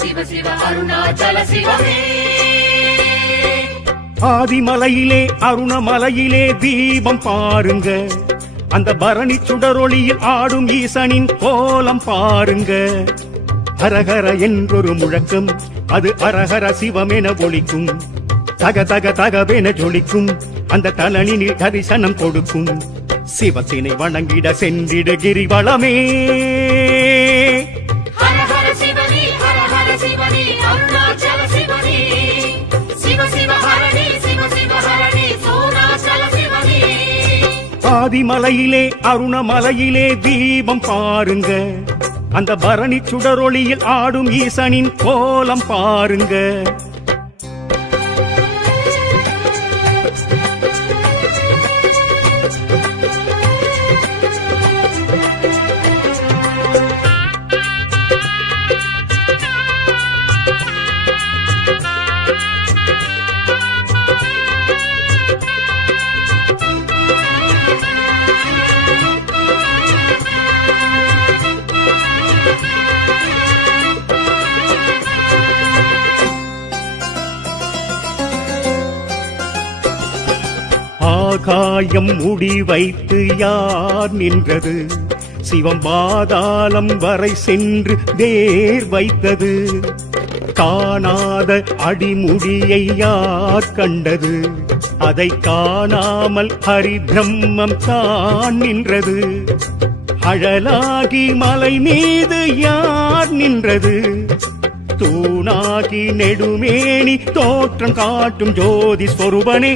சிவ சிவ அருணாச்சல சிவமே. ஆதிமலையிலே அருணமலையிலே தீபம் பாருங்க, அந்த பரணி சுடரொளியில் ஆடும் ஈசனின் கோலம் பாருங்க. ஹரஹர என்றொரு முழக்கம், அது அரஹர சிவமென ஒலிக்கும். தக தக தகவென ஜொலிக்கும், அந்த தலனில் தரிசனம் கொடுக்கும். சிவத்தினை வணங்கிட சென்றிட கிரிவலமே. ஹரஹர சிவனே ஹர ஹர சிவனே அருணாச்சல சிவனே. சிவ சிவ ஹரணி சிவ சிவ ஹரணி சோனாச்சல சிவனே. ஆதிமலையிலே அருணமலையிலே தீபம் பாருங்க, அந்த பரணி சுடரொளியில் ஆடும் ஈசனின் கோலம் பாருங்க. ஆகாயம் முடி வைத்து யார் நின்றது, சிவம் பாதாளம் வரை சென்று வேர் வைத்தது. காணாத அடிமுடியை யார் கண்டது, அதை காணாமல் ஹரி பிரம்மம் தான் நின்றது. அழலாகி மலை மீது யார் நின்றது, தூணாகி நெடுமேனி தோற்றம் காட்டும் ஜோதி ஸ்வரூபனே.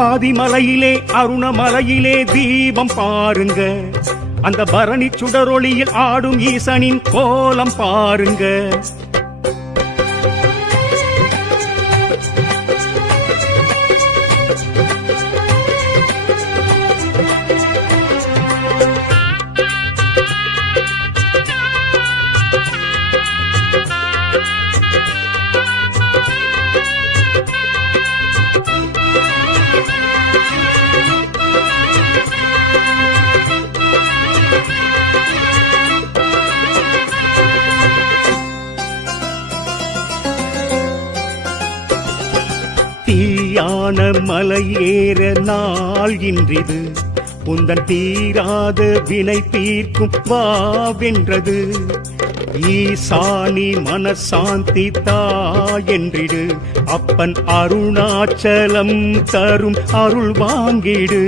ஆதிமலையிலே அருணமலையிலே தீபம் பாருங்க, அந்த பரணி சுடரொளியில் ஆடும் ஈசனின் கோலம் பாருங்க. தீயான மலையேற நாள் இன்றிது, உந்தன் தீராத வினை தீர்க்கும் வாவென்றது. ஈசானி மனசாந்தி தாயென்றிடு, அப்பன் அருணாச்சலம் தரும் அருள் வாங்கிடு.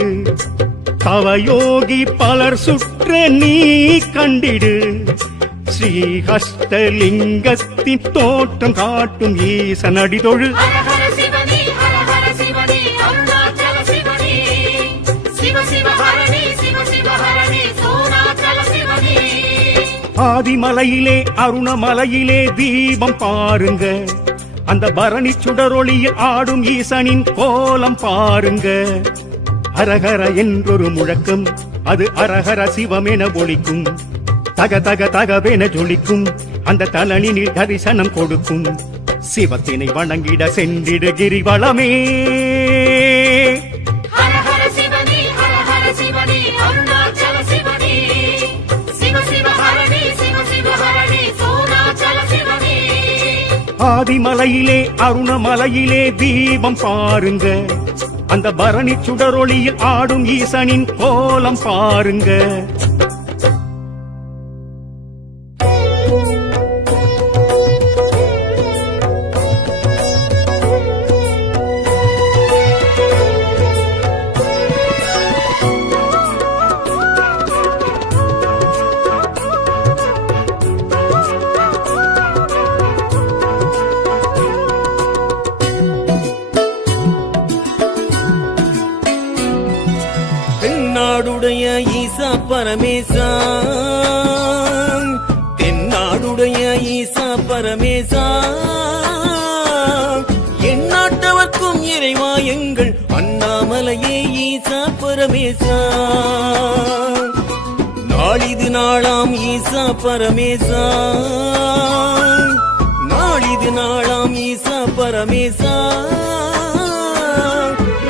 தவயோகி பலர் சுற்ற நீ கண்டிடு, ஸ்ரீஹஸ்தலிங்கத்தின் தோற்றம் காட்டும் ஈசன் அடிதொழு. ஆதிமலையிலே அருணமலையிலே தீபம் பாருங்க, அந்த பரணி சுடரொளியில் ஆடும் ஈசனின் கோலம் பாருங்க. ஹரஹர என்றொரு முழக்கம், அது அரஹர சிவமென ஒலிக்கும். தக தக தகவென ஜொலிக்கும், அந்த தலனில் தரிசனம் கொடுக்கும். சிவத்தினை வணங்கிட சென்றிட கிரிவலமே. ஆதிமலையிலே அருணமலையிலே தீபம் பாருங்க, அந்த பரணி சுடரொளியில் ஆடும் ஈசனின் கோலம் பாருங்க. தென்னாடுடைய ஈசா பரமேசா, தென்னாடுடைய ஈசா பரமேசா, எந்நாட்டவர்க்கும் இறைவா எங்கள் அண்ணாமலையே ஈசா பரமேசா. நாளிது நாளாம் ஈசா பரமேசா, நாளிது நாளாம் ஈசா பரமேசா.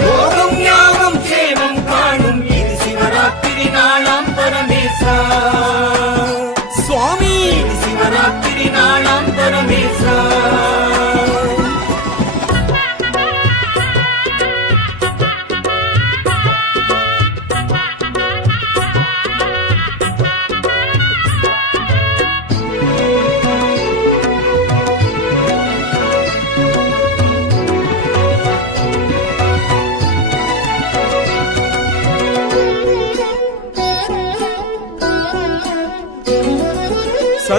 லோகம் யாவும்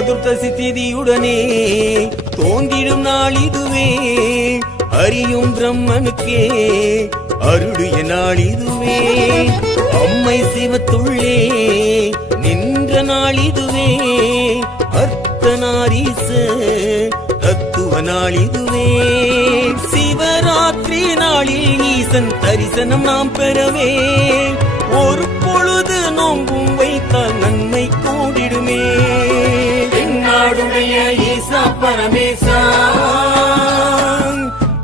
சதுர்த்தசி திதியுடனே தோன்றிடும் நாள் இதுவே, அறியும் பிரம்மனுக்கே அருளிய நாள் இதுவே, அம்மை சிவத்துள்ளே நின்ற நாள் இதுவே, அர்த்தநாரீச தத்துவ நாள் இதுவே, சிவராத்திரி நாளில் ஈசன் தரிசனம் நாம் பெறவே, ஒரு பொழுது நோம்பும் வைத்தால் நன்மை கூடிடுமே. தென்னாடுடைய ஈசா பரமேசா,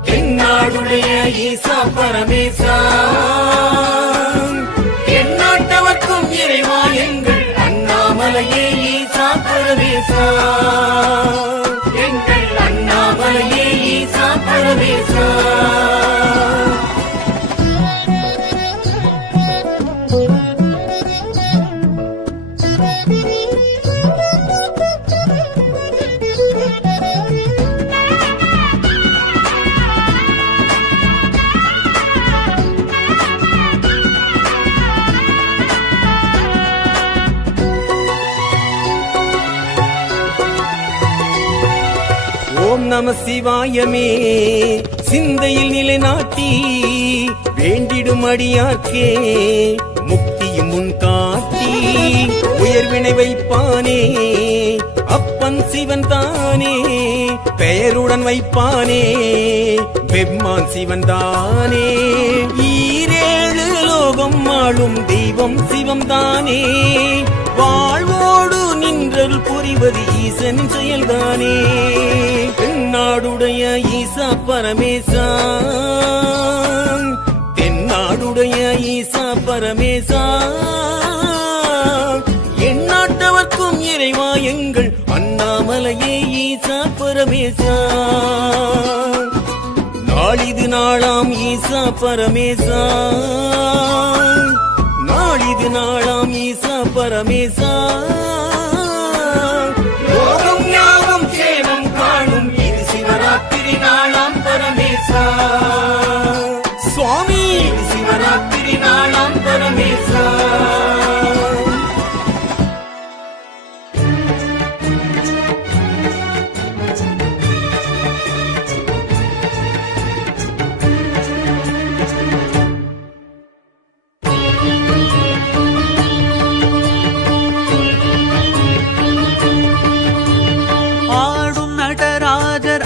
தென்னாடுடைய ஈசா பரமேசா, எந்நாட்டவர்க்கும் இறைவா எங்கள் அண்ணாமலையே ஈசா பரமேசா, எங்கள் அண்ணாமலையே ஈசா பரமேசா. ஓம் நம சிவாயமே சிந்தையில் நிலைநாட்டி வேண்டிடும் அடியார்க்கே முக்தியும் முன் காட்டி, உயர்வினை வைப்பானே அப்பன் சிவன் தானே, பெயருடன் வைப்பானே பெம்மான் சிவன் தானே, ஈரேழு லோகம் ஆளும் தெய்வம் சிவம் தானே, வாழ்வோடு நின்றல் புரிவது ஈசன் செயல்தானே. தென்னாடுடைய ஈசா பரமேசா, தென்னாடுடைய ஈசா பரமேசா, எந்நாட்டவர்க்கும் இறைவா எங்கள் அண்ணாமலையே ஈசா பரமேசா. நாளிது நாளாம் ஈசா பரமேசா, நாளிது நாளாம் ஈசா பரமேசா, லோகம் யாவும் சேமம் காணும் இது சிவராத்திரி நாளாம் பரமேசா. சுவாமி இது சிவராத்திரி நாளாம் பரமேசா.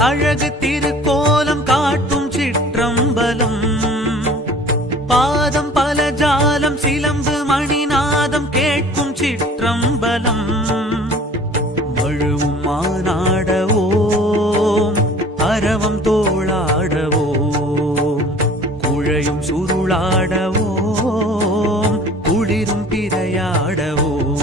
அழகு திருக்கோலம் காட்டும் சிற்றம்பலம், பாதம் பல ஜாலம் சிலம்பு மணிநாதம் கேட்கும் சிற்றம்பலம், மழுவும் மானாடவோம் அரவம் தோளாடவோம், குழையும் சுருளாடவோம் குளிரும் பிறையாடவோம்,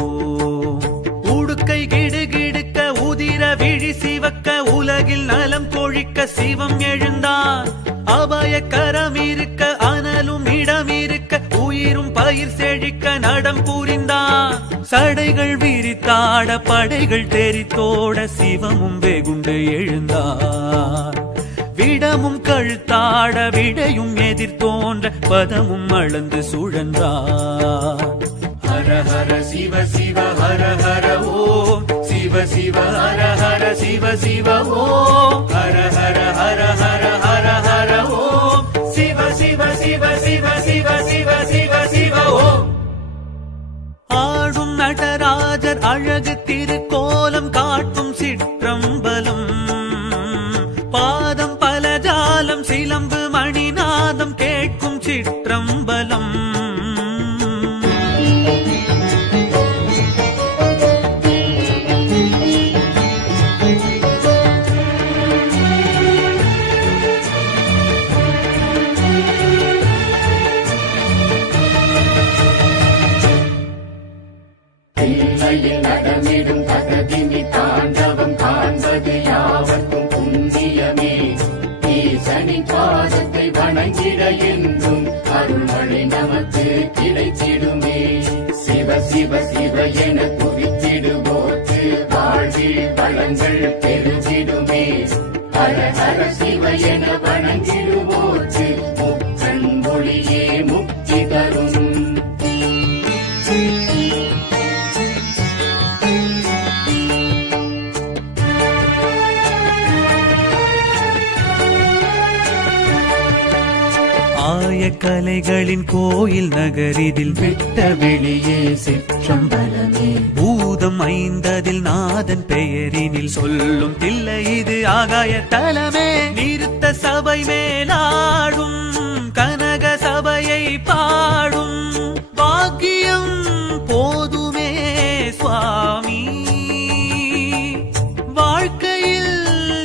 உடுக்கை கிடுகிடுக்க உதிர விழி சிவக்க உலகில் நலம் கொழிக்க சிவம் எழுந்தான், அபாய கரம் இருக்க அனலும் இடம் இருக்க உயிரும் பயிர் செழிக்க நடம் புரிந்தான், சடைகள் விரித்தாட படைகள் தெரித்தோட சிவமும் வெகுண்டு எழுந்தான், விடமும் கழுத்தாட விடையும் எதிர்த்தோன்ற பதமும் அளந்து சுழன்றான். ஹர ஹர சிவ சிவ ஹர ஹர ஓம், சிவ சிவ ஹர ஹர சிவ சிவ ஓம், ஹர ஹர ஹர ஹர ஹர ஹர ஓம், சிவ சிவ சிவ சிவ சிவ சிவ சிவ சிவ ஓம். ஆடும் நடராஜர் அழகு திருக்கோலம் காட்டும் சிற்றம்பலம், பாதம் பல ஜாலம் சிலம்பு மணிநாதம் கேட்கும் சிற்றம்பலம், நடமிடும் தகதிமி தாண்டவம் காண்பது யாவர்க்கும் புண்ணியமே, ஈசனின் பாதத்தை வணங்கிட என்றும் அருள்மழை நமக்கு கிடைத்திடுமே. சிவ சிவ சிவ என துதித்திடுவோர்க்கு வாழ்வில் வளங்கள் பெருகிடுமே. ஹர ஹர சிவ என வணங்கிடுவோர்க்கு முக்கண் ஒளியே முக்தி தரும். அபய கலைகளின் கோயில் நகரிதில் வெட்ட வெளியே சிற்றம்பலமே பூதம் ஐந்ததில் நாதன் பெயரினில் சொல்லும் தில்லை இது ஆகாய தலமே நிறுத்த சபை மேலாடும் கனக சபையை பாடும் பாக்கியம் போதுமே சுவாமி வாழ்க்கையில்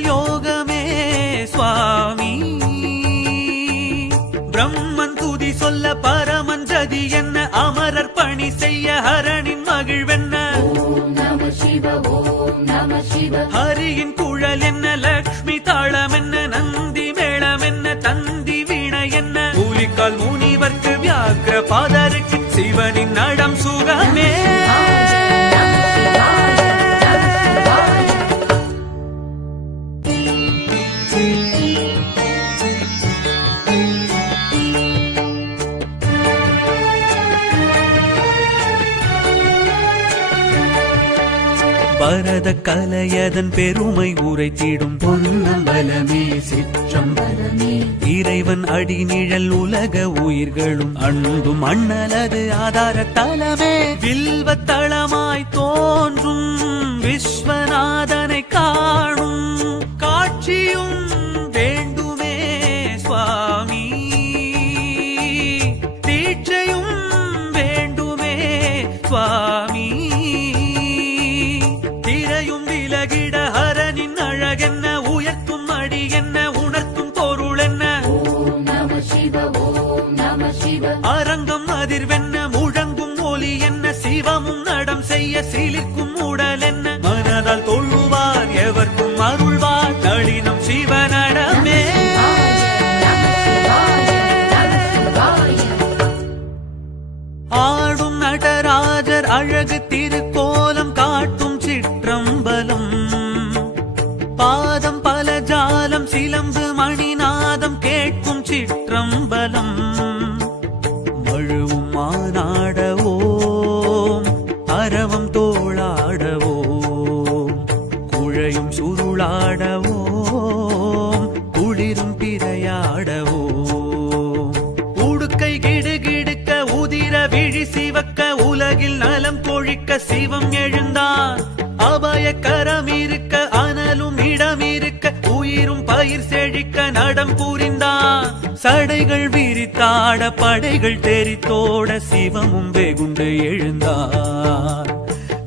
யோகமே சுவாமி பிரம்மன் துதி சொல்ல பரமன் ஜதி என்ன அமரர் பணி செய்ய ஹரனின் மகிழ்வென்ன ஓம் நம சிவ ஓம் நம சிவ ஹரியின் குழல் என்ன லக்ஷ்மி தாளம் என்ன நந்தி மேளம் என்ன தந்தி வீணை என்ன கூலிக்கால் முனிவர்க்கு வியாக்கிர பாதருக்கு சிவனின் நடம் சுகமே பரத கலையதன் பெருமை உரைத்திடும் பொன்னம்பலமே சிற்றம்பலமே இறைவன் அடி நிழல் உலக உயிர்களும் அன்பும் அண்ணலது ஆதார தலமே வில்வத்தளமாய் தோன்றும் விஸ்வநாதனை காணும் காட்சியும் வேண்டுமே சுவாமி தீட்சையும் வேண்டுமே சுவாமி திரையும் விலகிட ஹரனின் அழகென்ன உயர்த்தும் அடி என்ன உணர்த்தும் பொருள் என்ன ஓம் நம சிவ ஓம் நம சிவ அரங்கம் அதிர்வென்ன முழங்கும் ஒலி என்ன சிவமும் நடம் செய்ய சிலிர்க்கும் உடல் என்ன மனதால் தொழுவார் எவர்க்கும் அருள்வார் நளினம் சிவனடமே ஆடும் நடராஜர் அழகு திருக்கோலம் காட்டும் சிற்றம்பலம் பாதம் பல ஜாலம் சிலம்பு மணிநாதம் கேட்கும் சிற்றம்பலம் மழுவும் மானாடவோம் அரவம் தோளாடவோம் குழையும் சுருளாடவோம் குளிரும் பிறையாடவோம் உடுக்கை கிடுகிடுக்க உதிர விழி சிவக்க உலகில் நலம் கொழிக்க சிவம் எழுந்தான் அபய கரம் இருக்க அனலும் இடம் இருக்க உயிரும் பயிர் செழிக்க நடம் புரிந்தான் சடைகள் விரித்தாட படைகள் தெரித்தோட சிவமும் வெகுண்டு எழுந்தார்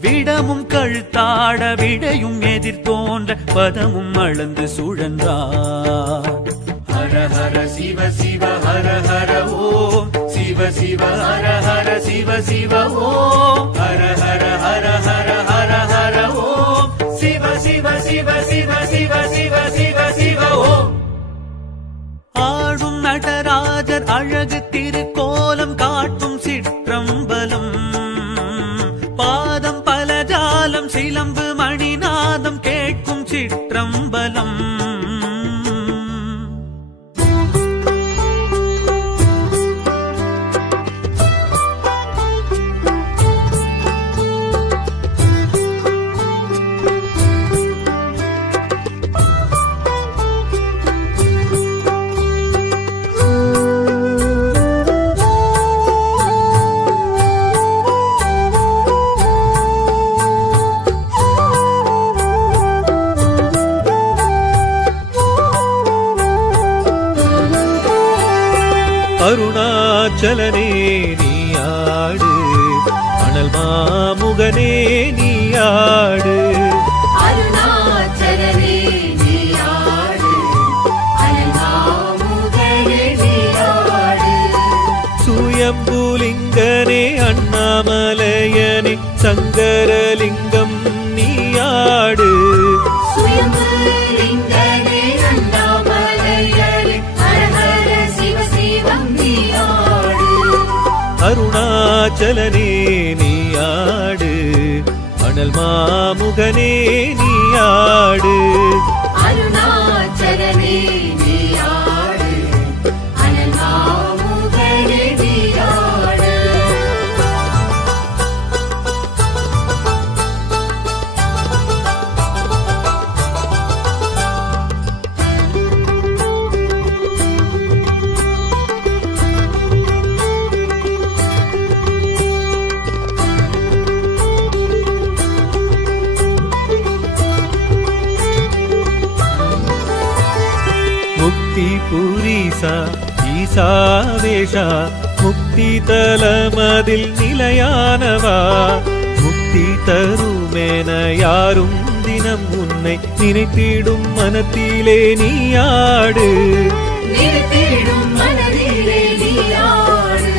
விடமும் கழுத்தாட விடையும் எதிர் தோன்ற பதமும் அளந்து சுழன்றார் ஹர ஹர சிவ சிவ ஹர ஹர ஓம் சிவ சிவ ஹர ஹர சிவ சிவ ஓம் ஹர ஹர ஹர ஹர ஹர ஹர ஓம் சிவ சிவ சிவ சிவ சிவ சிவ சிவ சிவ ஓம் ஆடும் நடராஜர் அழகு திருக்கோலம் காட்டும் சிற்றம்பலம் பாதம் பல ஜாலம் சிலம்பு மணிநாதம் கேட்கும் சிற்றம்பலம் அருணாச்சலனே நீயாடு அனல் மாமுகனே நீயாடு அருணாச்சலனே நீயாடு அனல்மாமுகனே நீயாடு சுயம்புலிங்கனே அண்ணாமலையனே சங்கரலிங்கம் நீயாடு சுயம்புலிங்கனே அண்ணாமலையனே ஹர ஹர சிவ சிவம் நீயாடு அருணாச்சலனே நீயாடு அனல் மாமுகனே நீயாடு அருணாச்சலனே நீயாடு அனல்மாமுகனே நீயாடு ஈசா ஈசாவேஷா முக்தி தலமதில் நிலையானவா முக்தி தருமென யாரும் தினம் உன்னை நினைத்திடும் மனத்திலே நீயாடு நினைத்திடும் மனதிலே நீயாடு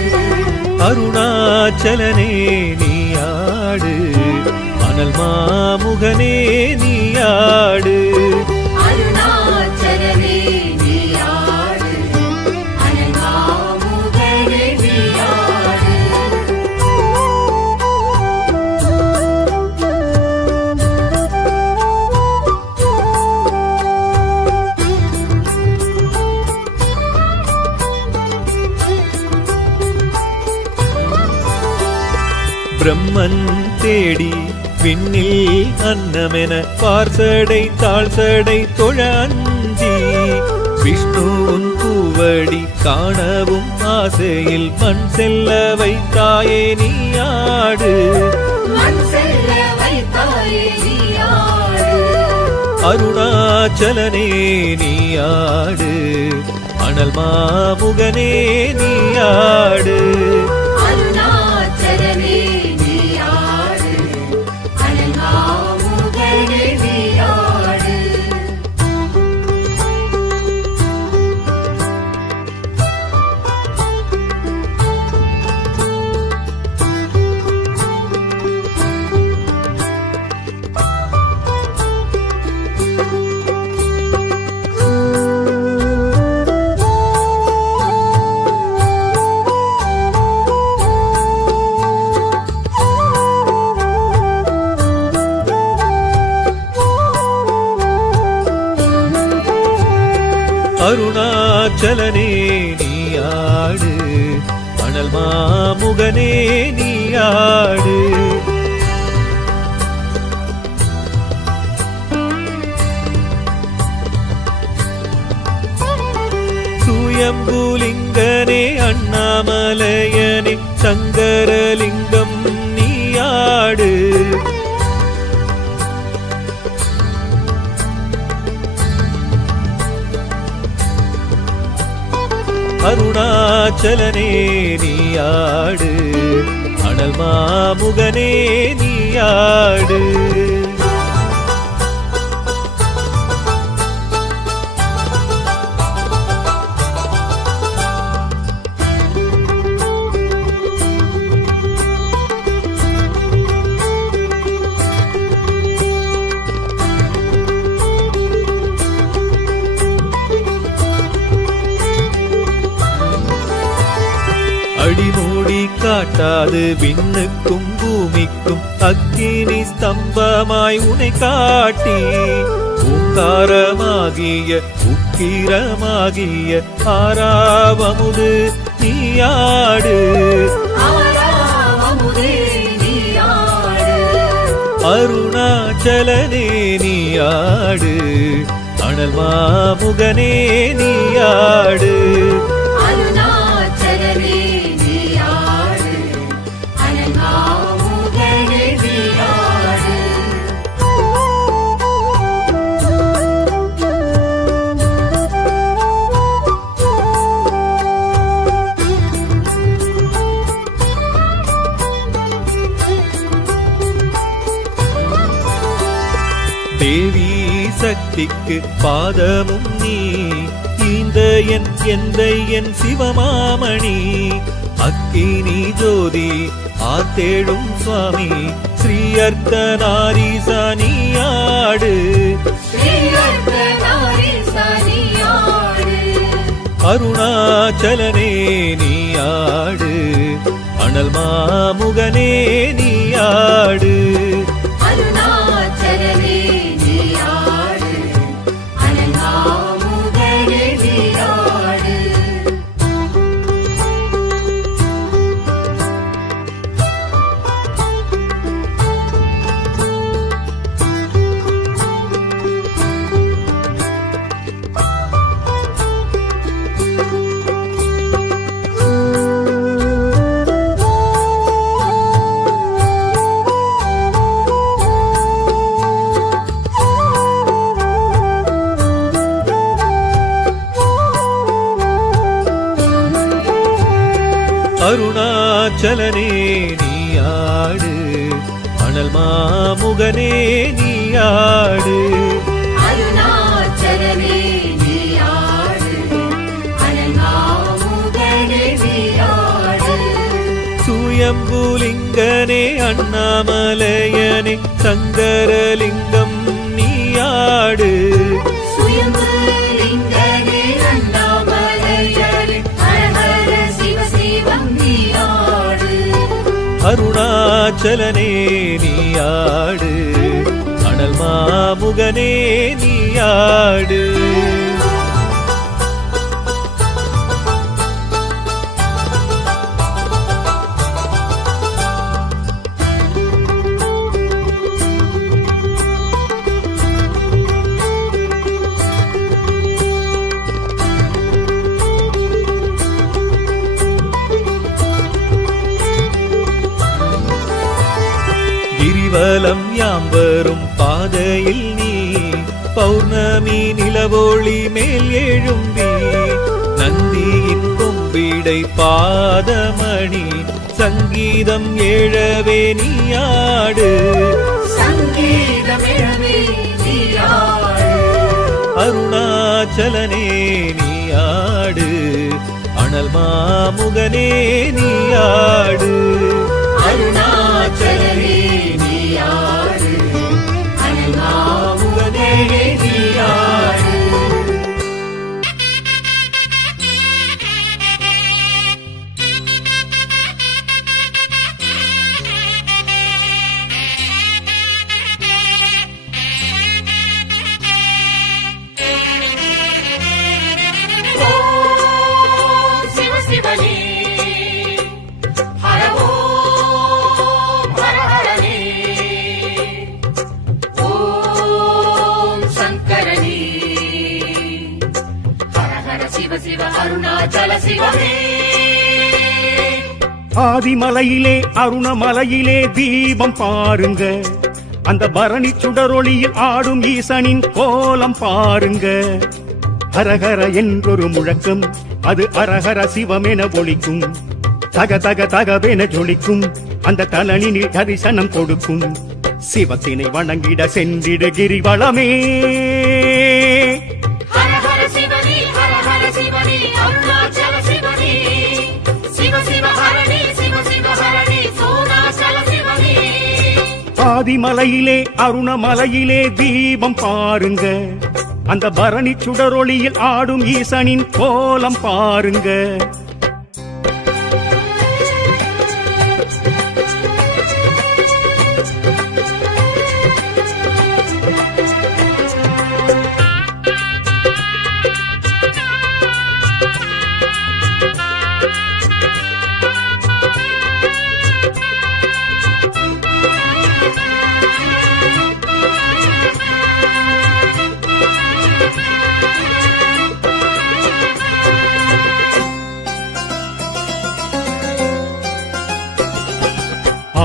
அருணாச்சலனே நீயாடு அனல் மாமுகனே நீயாடு அருணாச்சலனே நீயாடு அனல் மாமுகனே நீயாடு பிரம்மன் தேடி விண்ணில் அன்னமென பார்சடை தாழ்சடை தொழ அஞ்சி விஷ்ணுவின் பூவடி காணவும் ஆசையில் மண் செல்ல வைத்தாயே நீயாடு மண் செல்ல வைத்தாயே நீயாடு அருணாச்சலனே நீயாடு அனல் மாமுகனே நீயாடு அருணாச்சலனே நீயாடு அனல் மாமுகனே நீயாடு அருணாச்சலனே நீயாடு அனல் மாமுகனே நீயாடு சுயம்புலிங்கனே அண்ணாமலையனே சங்கரலிங்கம் நீயாடு அருணாச்சலனே நீயாடு அனல் மாமுகனே நீயாடு அடிமூடி காட்டாது விண்ணுக்கும் பூமிக்கும் அக்கினி ஸ்தம்பமாய் உனை காட்டி ஓங்காரமாகிய உக்கிரமாகிய ஆறாவமுது நீயாடு ஆறாவமுதே நீயாடு அருணாச்சலனே நீயாடு அனல் மாமுகனே நீயாடு அருணாச்சலனே நீயாடு அனல் மாமுகனே நீயாடு தேவி சக்திக்கு பாதமும் நீ இந்த எந்த என் சிவமாமணி அக்கினி ஜோதி ஆத்தேடும் சுவாமி ஸ்ரீ அர்த்தநாரீசா நீயாடு ஸ்ரீ அர்த்தநாரீசா நீயாடு அருணாச்சலனே நீயாடு அனல் மாமுகனே நீயாடு அருணாச்சலனே நீயாடு அனல் மாமுகனே நீயாடு அருணாச்சலனே நீயாடு அனல் மாமுகனே நீயாடு அருணாச்சலனே நீயாடு அனல் மாமுகனே நீயாடு சுயம்புலிங்கனே அண்ணாமலையனே சங்கரலிங்கம் நீயாடு சுயம்புலிங்கனே அண்ணாமலையனே ஹர ஹர சிவ சிவம் நீயாடு அருணாச்சலனே நீயாடு அனல் மாமுகனே நீயாடு கிரிவலம் யாம் வரும் பாதையில் நீ பௌர்ணமி நிலவொளி மேல் எழும்பி நந்தியின் கொம்பிடை பாதமணி சங்கீதம் ஏழவே நீயாடு சங்கீதமிழவே நீயாடு அருணாச்சலனே நீயாடு அனல் மாமுகனே நீயாடு அருணாச்சலனே நீயாடு அனல் மாமுகனே நீயாடு ஓம் சிவ சிவனே ஹர ஓம் ஹர ஹரனே ஓம் சங்கரனே ஹர ஹர சிவ சிவ அருணாச்சல சிவமே ஆதிமலையிலே அருணமலையிலே தீபம் பாருங்க அந்த பரணி சுடரொளியில் ஆடும் ஈசனின் கோலம் பாருங்க ஹரஹர என்றொரு முழக்கம் அது அரஹர சிவமென ஒலிக்கும் தக தக தகவென ஜொலிக்கும் அந்த தலனில் தரிசனம் கொடுக்கும் சிவத்தினை வணங்கிட சென்றிட கிரிவலமே ஹர ஹர சிவனே ஹர ஹர சிவனே அருணாச்சல சிவனே சிவ சிவ ஹரணே சிவ சிவ ஹரணே சோனாச்சல சிவனே ஆதிமலையிலே அருணமலையிலே தீபம் பாருங்க அந்த பரணி சுடரொளியில் ஆடும் ஈசனின் கோலம் பாருங்க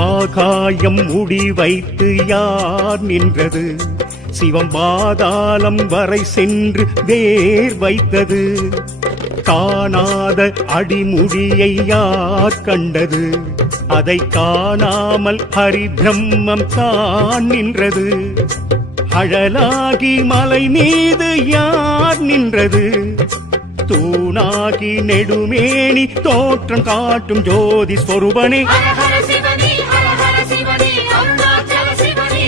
ஆகாயம் முடி வைத்து யார் நின்றது சிவம் பாதாளம் வரை சென்று வேர் வைத்தது காணாத அடிமுடியை யார் கண்டது அதை காணாமல் ஹரி பிரம்மம் தான் நின்றது அழலாகி மலை மீது யார் நின்றது தூணாகி நெடுமேனி தோற்றம் காட்டும் ஜோதி ஸ்வரூபனே ஹர ஹர சிவனே ஹர ஹர சிவனே அருணாச்சல சிவனே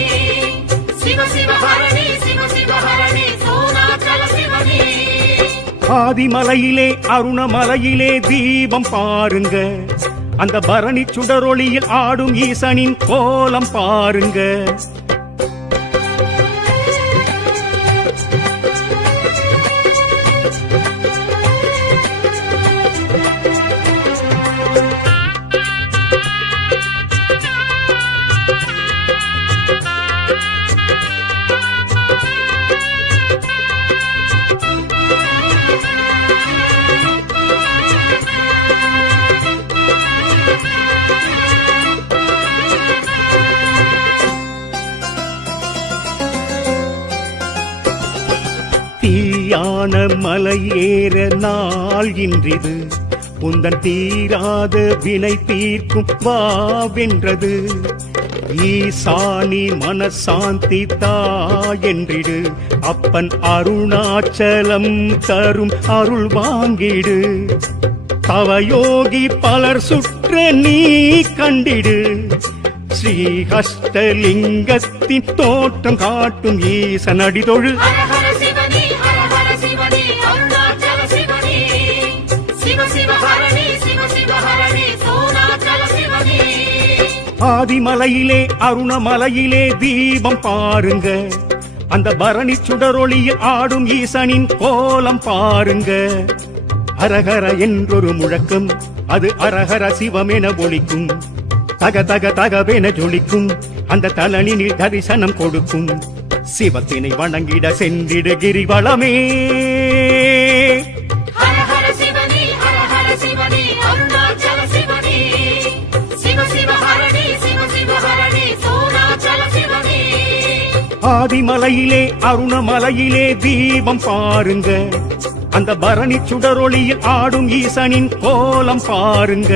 சிவ சிவ ஹரணே சிவ சிவ ஹரணே சோனாச்சல சிவனே ஆதிமலையிலே அருணமலையிலே தீபம் பாருங்க அந்த பரணி சுடரொளியில் ஆடும் ஈசனின் கோலம் பாருங்க தீயான மலை ஏற நாள் இன்றிது உந்தன் தீராத வினை தீர்க்கும் வாவென்றது ஈசானி மனசாந்தி தா என்றிடு அப்பன் அருணாச்சலம் தரும் அருள் வாங்கிடு தவயோகி பலர் சுற்ற நீ கண்டிடு ஸ்ரீஹஸ்தலிங்கத்தின் தோற்றம் காட்டும் ஈசன் அடிதொழு ஹர ஹர சிவனே ஹர ஹர சிவனே அருணாச்சல சிவனே சிவ சிவ ஹரணி சிவ சிவ ஹரணி சோனாச்சல சிவனே ஆதிமலையிலே அருணமலையிலே தீபம் பாருங்க அந்த பரணி சுடரொளியில் ஆடும் ஈசனின் கோலம் பாருங்க அரகர என்றொரு முழக்கம் அது அரஹர சிவமென ஒலிக்கும் தக தக தகவென ஜொலிக்கும் அந்த தலனினில் தரிசனம் கொடுக்கும் சிவத்தினை வணங்கிட சென்றிட கிரிவலமே ஹர ஹர சிவனே ஹர ஹர சிவனே அருணாச்சல சிவனே சிவ சிவ ஹரணி சிவ சிவ ஹரணி சோனாச்சல சிவனே ஆதிமலையிலே அருணமலையிலே தீபம் பாருங்க அந்த பரணி சுடரொளியில் ஆடும் ஈசனின் கோலம் பாருங்க